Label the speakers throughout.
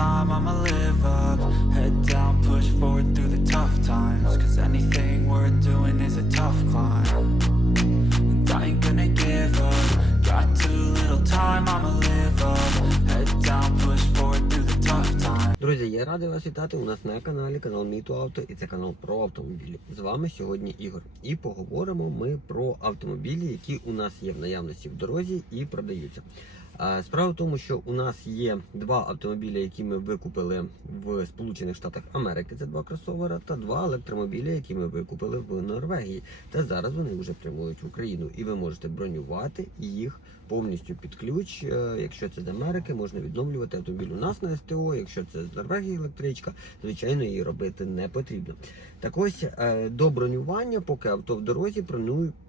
Speaker 1: time, I'ma live up. Head down, push forward through the tough times. Cause anything worth doing is a tough climb. And I ain't gonna give up. Got too little time, I'ma live up. Head down, push forward through the tough times.
Speaker 2: Друзі, я радий вас вітати у нас на каналі канал Міту Авто і це канал про автомобілі. З вами сьогодні Ігор. І поговоримо ми про автомобілі, які у нас є в наявності в дорозі і продаються. Справа в тому, що у нас є два автомобілі, які ми викупили в Сполучених Штатах Америки. Це два кросовера, та два електромобілі, які ми викупили в Норвегії. Та зараз вони вже прямують в Україну, і ви можете бронювати їх повністю під ключ. Е, Якщо це з Америки, можна відновлювати автомобіль у нас на СТО. Якщо це з Норвегії електричка, звичайно, її робити не потрібно. Так ось е, до бронювання, поки авто в дорозі,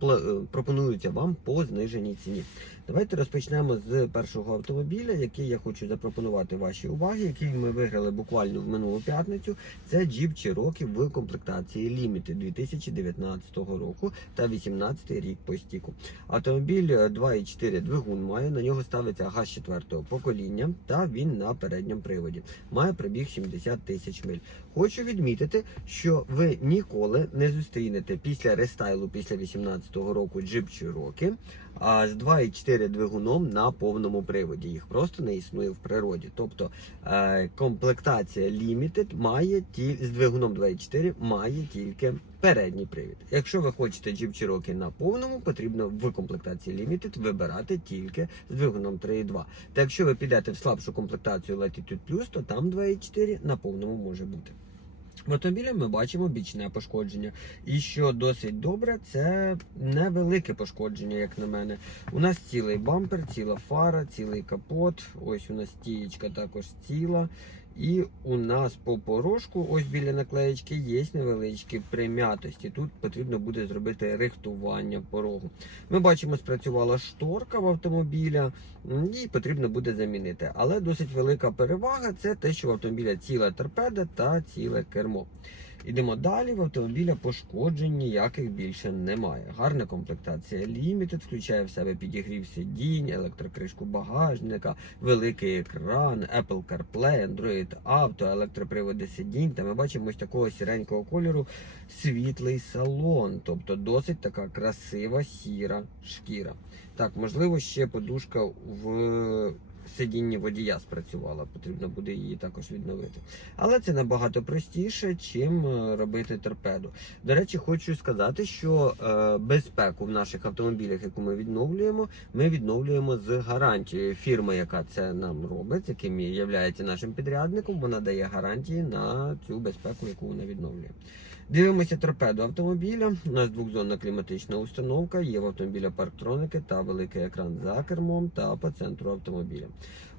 Speaker 2: е, пропонуються вам по зниженій ціні. Давайте розпочнемо з першого автомобіля, який я хочу запропонувати вашій увазі, який ми виграли буквально в минулу п'ятницю. Це Jeep Cherokee в комплектації Limited 2019 року та 18 рік по стіку. Автомобіль е, 2,4 двигун має, на нього ставиться газ 4 покоління, та він на передньому приводі. Має пробіг 70 тисяч миль. Хочу відмітити, що ви ніколи не зустрінете після рестайлу після 18-го року Jeep Cherokee а з 2,4 двигуном на повному приводі. Їх просто не існує в природі. Тобто е, комплектація Limited має ті з двигуном 2,4 має тільки передній привід. Якщо ви хочете Jeep Cherokee на повному, потрібно в комплектації Limited вибирати тільки з двигуном 3,2. Та якщо ви підете в слабшу комплектацію Latitude Plus, то там 2,4 на повному може бути. В автомобілі ми бачимо бічне пошкодження. І що досить добре, це невелике пошкодження, як на мене. У нас цілий бампер, ціла фара, цілий капот. Ось у нас стієчка також ціла. І у нас по порожку, ось біля наклеєчки, є невеличкі прим'ятості. Тут потрібно буде зробити рихтування порогу. Ми бачимо, спрацювала шторка в автомобіля, її потрібно буде замінити. Але досить велика перевага це те, що в автомобіля ціла торпеда та ціле кермо. Ідемо далі. В автомобіля пошкоджень ніяких більше немає. Гарна комплектація Limited, включає в себе підігрів сидінь, електрокришку багажника, великий екран, Apple CarPlay, Android Auto, електроприводи сидінь. Та ми бачимо ось такого сіренького кольору світлий салон, тобто досить така красива сіра шкіра. Так, можливо, ще подушка в сидінні водія спрацювала. Потрібно буде її також відновити. Але це набагато простіше, чим е, робити торпеду. До речі, хочу сказати, що е, безпеку в наших автомобілях, яку ми відновлюємо, ми відновлюємо з гарантією. Фірма, яка це нам робить, яким є нашим підрядником, вона дає гарантії на цю безпеку, яку вона відновлює. Дивимося торпеду автомобіля. У нас двохзонна кліматична установка, є в автомобіля парктроники та великий екран за кермом та по центру автомобіля.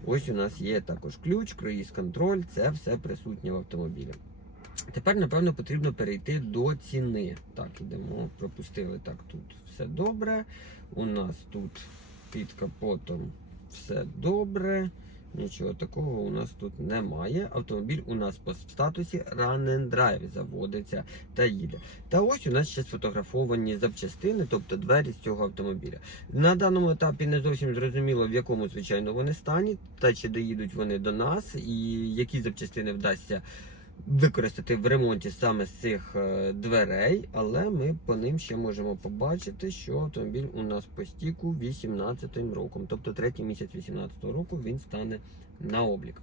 Speaker 2: Ось у нас є також ключ, круїз контроль, це все присутнє в автомобілі. Тепер, напевно, потрібно перейти до ціни. Так, ідемо, пропустили так. Тут все добре. У нас тут під капотом все добре. Нічого такого у нас тут немає. Автомобіль у нас по статусі Run and Drive заводиться та їде. Та ось у нас ще сфотографовані запчастини, тобто двері з цього автомобіля. На даному етапі не зовсім зрозуміло, в якому звичайно вони стані, та чи доїдуть вони до нас, і які запчастини вдасться використати в ремонті саме цих е, дверей, але ми по ним ще можемо побачити, що автомобіль у нас по стіку 18 роком, тобто третій місяць 18 року він стане на облік.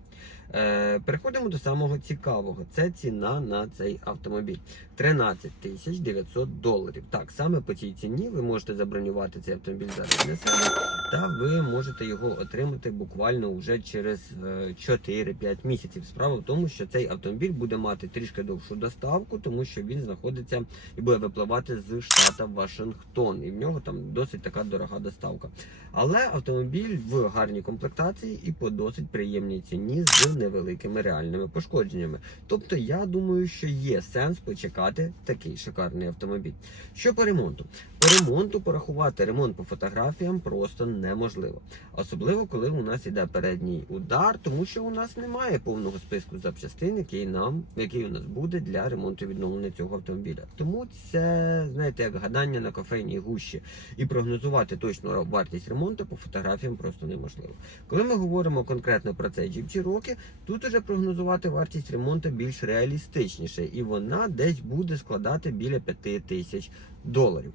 Speaker 2: Е, переходимо до самого цікавого. Це ціна на цей автомобіль 13 тисяч 900 доларів. Так, саме по цій ціні ви можете забронювати цей автомобіль зараз для себе, та ви можете його отримати буквально вже через е, 4-5 місяців. Справа в тому, що цей автомобіль буде мати трішки довшу доставку, тому що він знаходиться і буде випливати з штата Вашингтон, і в нього там досить така дорога доставка. Але автомобіль в гарній комплектації і по досить приємній ціні з невеликими реальними пошкодженнями. Тобто, я думаю, що є сенс почекати такий шикарний автомобіль. Що по ремонту? По ремонту порахувати ремонт по фотографіям просто неможливо. Особливо, коли у нас іде передній удар, тому що у нас немає повного списку запчастин, який нам, який у нас буде для ремонту відновлення цього автомобіля. Тому це, знаєте, як гадання на кофейній гущі. І прогнозувати точну вартість ремонту по фотографіям просто неможливо. Коли ми говоримо конкретно про цей Jeep Cherokee, тут уже прогнозувати вартість ремонту більш реалістичніше, і вона десь буде складати біля 5 тисяч доларів.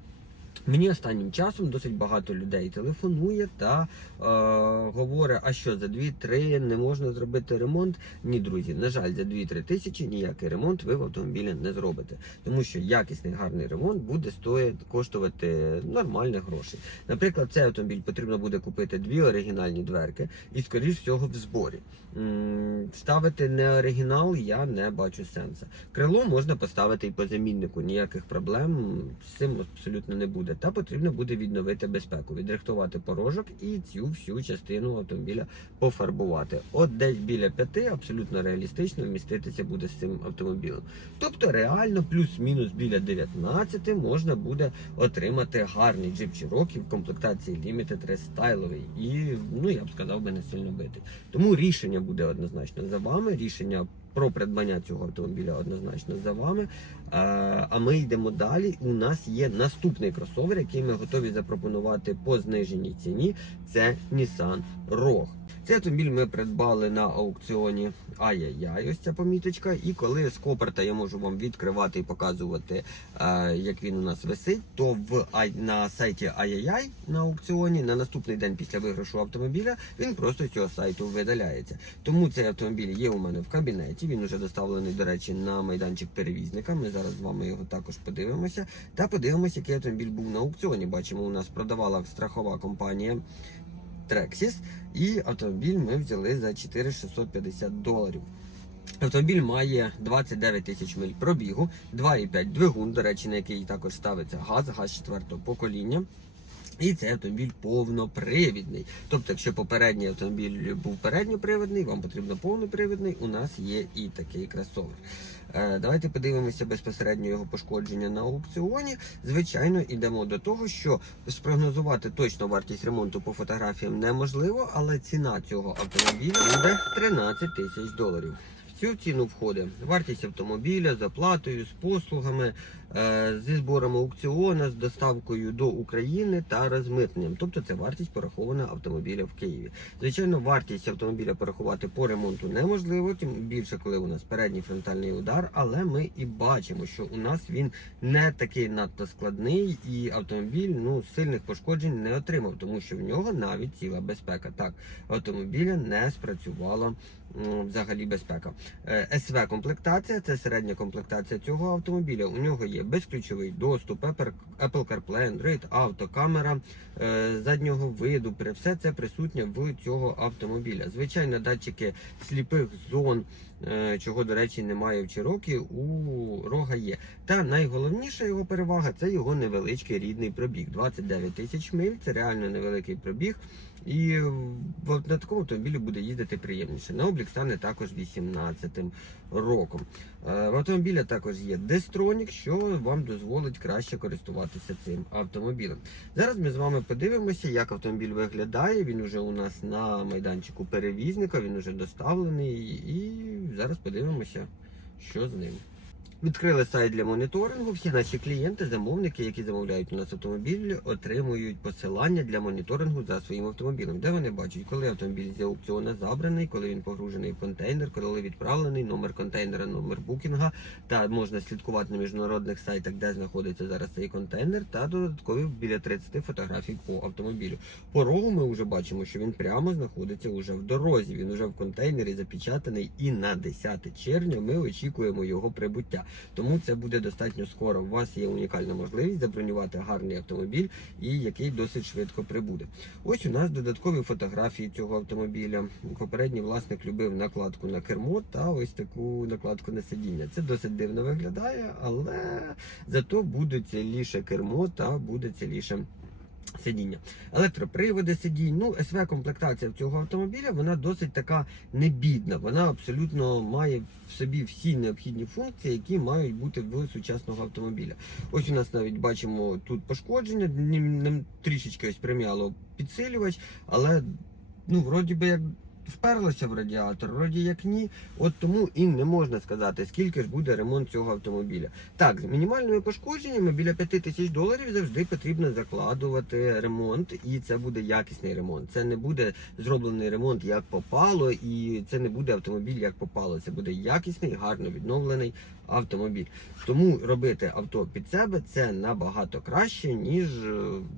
Speaker 2: Мені останнім часом досить багато людей телефонує та говорить, а що за 2-3 не можна зробити ремонт. Ні, друзі, на жаль, за 2-3 тисячі ніякий ремонт ви в автомобілі не зробите, тому що якісний гарний ремонт буде стоїти коштувати нормальних грошей. Наприклад, цей автомобіль потрібно буде купити дві оригінальні дверки і, скоріш всього, в зборі. Ставити не оригінал я не бачу сенсу. Крило можна поставити і по заміннику, ніяких проблем з цим абсолютно не буде. Та потрібно буде відновити безпеку, відрихтувати порожок і цю всю частину автомобіля пофарбувати. От десь біля п'яти абсолютно реалістично вміститися буде з цим автомобілем. Тобто реально плюс-мінус біля 19 можна буде отримати гарний джип Cherokee в комплектації Limited рестайловий і, ну я б сказав би, не сильно битий. Тому рішення буде однозначно за вами. Рішення про придбання цього автомобіля однозначно за вами. Е, А ми йдемо далі. У нас є наступний кросовер, який ми готові запропонувати по зниженій ціні. Це Nissan Rogue. Цей автомобіль ми придбали на аукціоні Ай-яй-яй, ось ця поміточка. І коли з Копарта я можу вам відкривати і показувати, е, як він у нас висить, то в на сайті Ай-яй-яй на аукціоні на наступний день після виграшу автомобіля він просто з цього сайту видаляється. Тому цей автомобіль є у мене в кабінеті. Він вже доставлений, до речі, на майданчик перевізника. Ми зараз з вами його також подивимося. Та подивимося, який автомобіль був на аукціоні. Бачимо, у нас продавала страхова компанія. Трексіс, і автомобіль ми взяли за 4650 доларів. Автомобіль має 29 тисяч миль пробігу, 2,5 двигун, до речі, на який також ставиться газ, газ четвертого покоління. І цей автомобіль повнопривідний. Тобто, якщо попередній автомобіль був передньопривідний, вам потрібно повнопривідний, у нас є і такий кросовер. Е, Давайте подивимося безпосередньо його пошкодження на аукціоні. Звичайно, йдемо до того, що спрогнозувати точно вартість ремонту по фотографіям неможливо, але ціна цього автомобіля буде 13 тисяч доларів. В цю ціну входить вартість автомобіля з оплатою, з послугами, зі збором аукціону, з доставкою до України та розмитненням. Тобто це вартість порахована автомобіля в Києві. Звичайно, вартість автомобіля порахувати по ремонту неможливо, тим більше коли у нас передній фронтальний удар, але ми і бачимо, що у нас він не такий надто складний, і автомобіль ну сильних пошкоджень не отримав, тому що в нього навіть ціла безпека. Так, автомобіля не спрацювала взагалі безпека. Е, СВ комплектація це середня комплектація цього автомобіля. У нього є безключовий доступ, Apple CarPlay, Android Auto, камера е, заднього виду. Все це присутнє в цього автомобіля. Звичайно, датчики сліпих зон, е, чого, до речі, немає в Cherokee, у рога є. Та найголовніша його перевага це його невеличкий рідний пробіг. 29 тисяч миль, це реально невеликий пробіг. І на такому автомобілі буде їздити приємніше. На облік стане також 18 роком. Е, В автомобіля також є Destronік, що вам дозволить краще користуватися цим автомобілем. Зараз ми з вами подивимося, як автомобіль виглядає. Він уже у нас на майданчику перевізника, він уже доставлений, і зараз подивимося, що з ним. Відкрили сайт для моніторингу. Всі наші клієнти, замовники, які замовляють у нас автомобіль, отримують посилання для моніторингу за своїм автомобілем, де вони бачать, коли автомобіль з аукціону забраний, коли він погружений в контейнер, коли відправлений, номер контейнера, номер букінга. Та можна слідкувати на міжнародних сайтах, де знаходиться зараз цей контейнер, та додаткові біля 30 фотографій по автомобілю. По рогу ми вже бачимо, що він прямо знаходиться уже в дорозі. Він вже в контейнері запечатаний, і на 10 червня ми очікуємо його прибуття. Тому це буде достатньо скоро. У вас є унікальна можливість забронювати гарний автомобіль, і який досить швидко прибуде. Ось у нас додаткові фотографії цього автомобіля. Попередній власник любив накладку на кермо та ось таку накладку на сидіння. Це досить дивно виглядає, але зато буде ціліше кермо та буде ціліше Сидіння, електроприводи сидінь. Ну, СВ комплектація цього автомобіля вона досить така небідна. Вона абсолютно має в собі всі необхідні функції, які мають бути в сучасного автомобіля. Ось у нас навіть бачимо тут пошкодження, трішечки ось прим'яло підсилювач, але ну, вроді би як вперлося в радіатор, вроді як ні. От тому і не можна сказати, скільки ж буде ремонт цього автомобіля. Так, з мінімальними пошкодженнями біля 5 тисяч доларів завжди потрібно закладувати ремонт, і це буде якісний ремонт. Це не буде зроблений ремонт як попало, і це не буде автомобіль як попало. Це буде якісний, гарно відновлений автомобіль. Тому робити авто під себе це набагато краще, ніж е,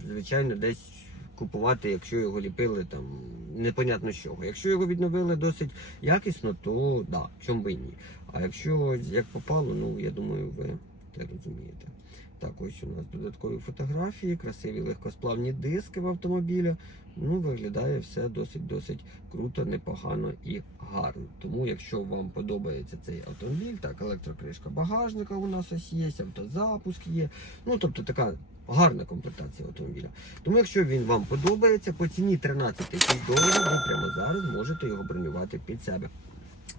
Speaker 2: звичайно десь. Купувати, якщо його ліпили там непонятно з чого. Якщо його відновили досить якісно, то да, чому би ні. А якщо як попало, ну я думаю, ви це розумієте. Так, ось у нас додаткові фотографії, красиві легкосплавні диски в автомобіля. Ну, виглядає все досить-досить круто, непогано і гарно. Тому, якщо вам подобається цей автомобіль, так, електрокришка багажника у нас ось є, автозапуск є. Ну, тобто така гарна комплектація автомобіля. Тому, якщо він вам подобається, по ціні 13 тисяч доларів, ви прямо зараз можете його бронювати під себе.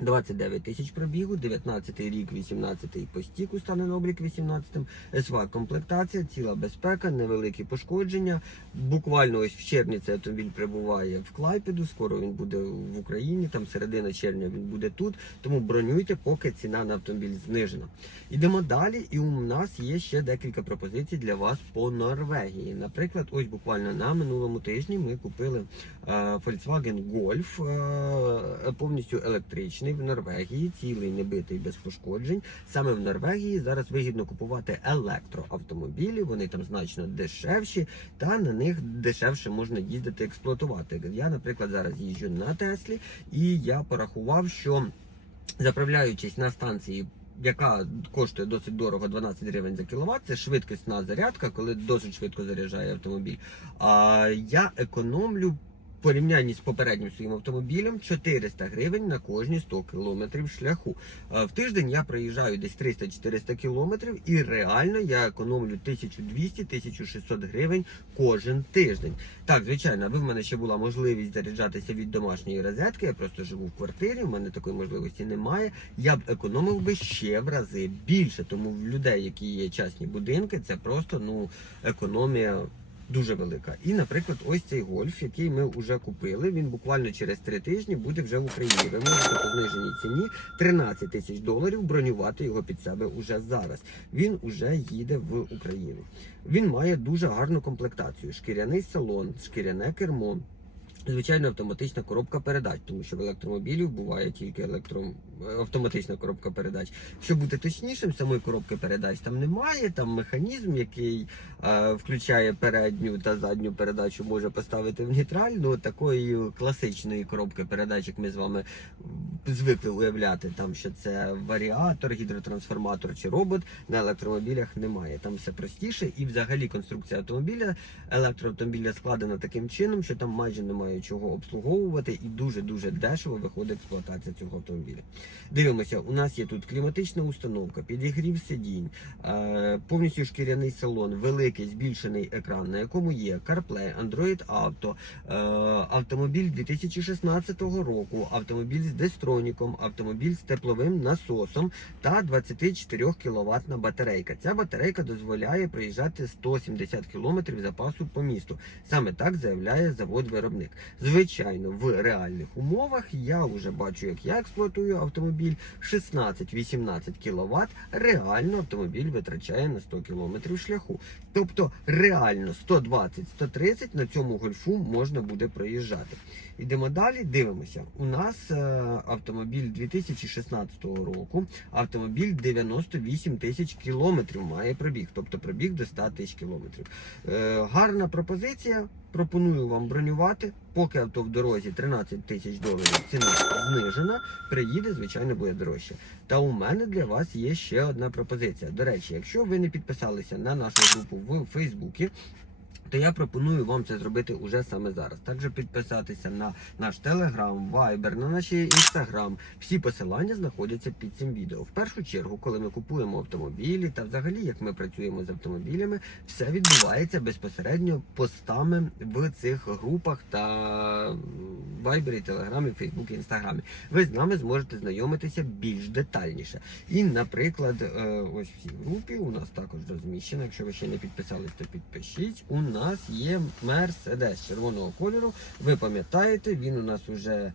Speaker 2: 29 тисяч пробігу, 19 рік, 18 по стіку стане облік 18 СВА комплектація, ціла безпека, невеликі пошкодження. Буквально ось в червні цей автомобіль прибуває в Клайпеду. Скоро він буде в Україні. Там середина червня він буде тут. Тому бронюйте, поки ціна на автомобіль знижена. Ідемо далі, і у нас є ще декілька пропозицій для вас по Норвегії. Наприклад, ось буквально на минулому тижні ми купили е, Volkswagen Golf е, повністю електричний в Норвегії, цілий небитий без пошкоджень. Саме в Норвегії зараз вигідно купувати електроавтомобілі. Вони там значно дешевші, та на них дешевше можна їздити експлуатувати. Я, наприклад, зараз їжджу на Теслі, і я порахував, що заправляючись на станції. Яка коштує досить дорого 12 гривень за кіловат, це швидкісна зарядка, коли досить швидко заряджає автомобіль. А я економлю порівнянні з попереднім своїм автомобілем 400 гривень на кожні 100 кілометрів шляху. Е, В тиждень я проїжджаю десь 300-400 кілометрів, і реально я економлю 1200-1600 гривень кожен тиждень. Так, звичайно, аби в мене ще була можливість заряджатися від домашньої розетки. Я просто живу в квартирі, в мене такої можливості немає. Я б економив би ще в рази більше. Тому в людей, які є частні будинки, це просто ну економія. Дуже велика. І, наприклад, ось цей гольф, який ми вже купили, він буквально через три тижні буде вже в Україні. Ви можете по зниженій ціні 13 тисяч доларів бронювати його під себе уже зараз. Він уже їде в Україну. Він має дуже гарну комплектацію: шкіряний салон, шкіряне кермо. Звичайно, автоматична коробка передач, тому що в електромобілів буває тільки електро... автоматична коробка передач. Щоб бути точнішим, самої коробки передач там немає. Там механізм, який е, включає передню та задню передачу, може поставити в нейтральну. Такої класичної коробки передач, як ми з вами звикли уявляти, там що це варіатор, гідротрансформатор чи робот на електромобілях немає. Там все простіше, і взагалі конструкція автомобіля, електроавтомобіля складена таким чином, що там майже немає чого обслуговувати, і дуже дуже дешево виходить експлуатація цього автомобіля. Дивимося, у нас є тут кліматична установка, підігрів сидінь, е, повністю шкіряний салон, великий збільшений екран, на якому є CarPlay, Android Auto, е, автомобіль 2016 року, автомобіль з дестроніком, автомобіль з тепловим насосом та 24 кВт батарейка. Ця батарейка дозволяє проїжджати 170 км запасу по місту. Саме так заявляє завод-виробник. Звичайно, в реальних умовах я вже бачу, як я експлуатую автомобіль 16-18 кВт. Реально автомобіль витрачає на 100 км шляху. Тобто реально 120-130 на цьому гольфу можна буде проїжджати. Йдемо далі, дивимося. У нас е, автомобіль 2016 року, автомобіль 98 тисяч кілометрів має пробіг, тобто пробіг до 100 тисяч кілометрів. Е, гарна пропозиція. Пропоную вам бронювати. Поки авто в дорозі 13 тисяч доларів ціна знижена, приїде, звичайно, буде дорожче. Та у мене для вас є ще одна пропозиція. До речі, якщо ви не підписалися на нашу групу в Фейсбуці, то я пропоную вам це зробити уже саме зараз. Також підписатися на наш телеграм, вайбер, на наш інстаграм. Всі посилання знаходяться під цим відео. В першу чергу, коли ми купуємо автомобілі та взагалі як ми працюємо з автомобілями, все відбувається безпосередньо постами в цих групах та вайбері, телеграмі, фейсбуці, інстаграмі. Ви з нами зможете знайомитися більш детальніше. І, наприклад, е, ось в цій групі у нас також розміщено. Якщо ви ще не підписались, то підпишіть. У нас є Мерседес червоного кольору. Ви пам'ятаєте, він у нас уже е,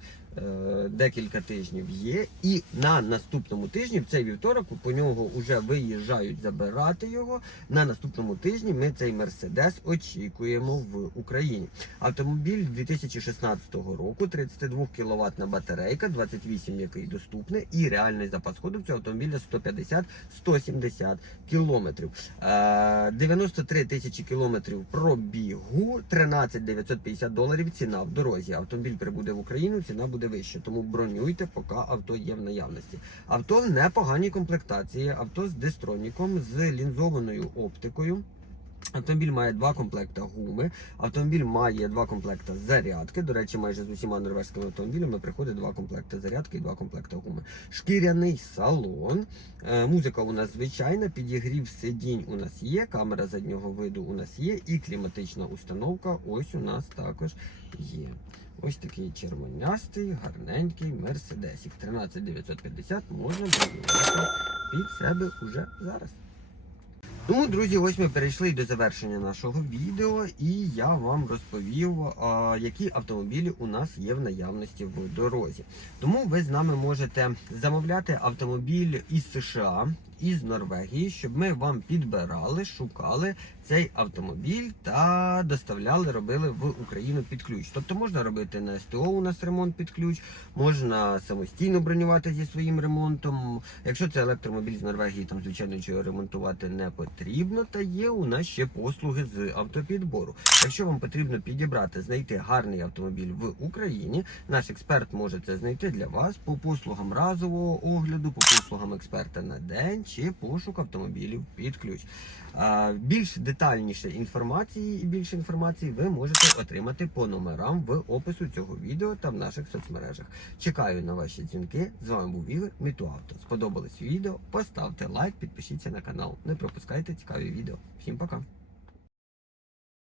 Speaker 2: декілька тижнів є. І на наступному тижні, в цей вівторок, по нього вже виїжджають забирати його. На наступному тижні ми цей Мерседес очікуємо в Україні. Автомобіль 2016 року, 32 кВт батарейка, 28 який доступний, і реальний запас ходу цього автомобіля 150-170 кілометрів. Е, 93 тисячі кілометрів пробігу, 13 950 доларів ціна в дорозі. Автомобіль прибуде в Україну, ціна буде вища. Тому бронюйте, поки авто є в наявності. Авто в непоганій комплектації, авто з дистроніком, з лінзованою оптикою. Автомобіль має два комплекта гуми. Автомобіль має два комплекта зарядки. До речі, майже з усіма норвезькими автомобілями приходить два комплекти зарядки і два комплекта гуми. Шкіряний салон. Е, музика у нас звичайна, підігрів сидінь у нас є, камера заднього виду у нас є, і кліматична установка ось у нас також є. Ось такий червонястий, гарненький мерседесік. 13950 можна бронювати під себе уже зараз. Тому, друзі, ось ми перейшли до завершення нашого відео, і я вам розповів, які автомобілі у нас є в наявності в дорозі. Тому ви з нами можете замовляти автомобіль із США, із Норвегії, щоб ми вам підбирали, шукали цей автомобіль та доставляли, робили в Україну під ключ. Тобто можна робити на СТО у нас ремонт під ключ, можна самостійно бронювати зі своїм ремонтом. Якщо це електромобіль з Норвегії, там звичайно нічого ремонтувати не потрібно. Та є у нас ще послуги з автопідбору. Якщо вам потрібно підібрати, знайти гарний автомобіль в Україні, наш експерт може це знайти для вас по послугам разового огляду, по послугам експерта на день чи пошук автомобілів під ключ. Більш детальніше інформації і більше інформації ви можете отримати по номерам в опису цього відео та в наших соцмережах. Чекаю на ваші дзвінки. З вами був Ігор Мітуавто. Сподобалось відео? Поставте лайк, підпишіться на канал. Не пропускайте цікаві відео. Всім пока!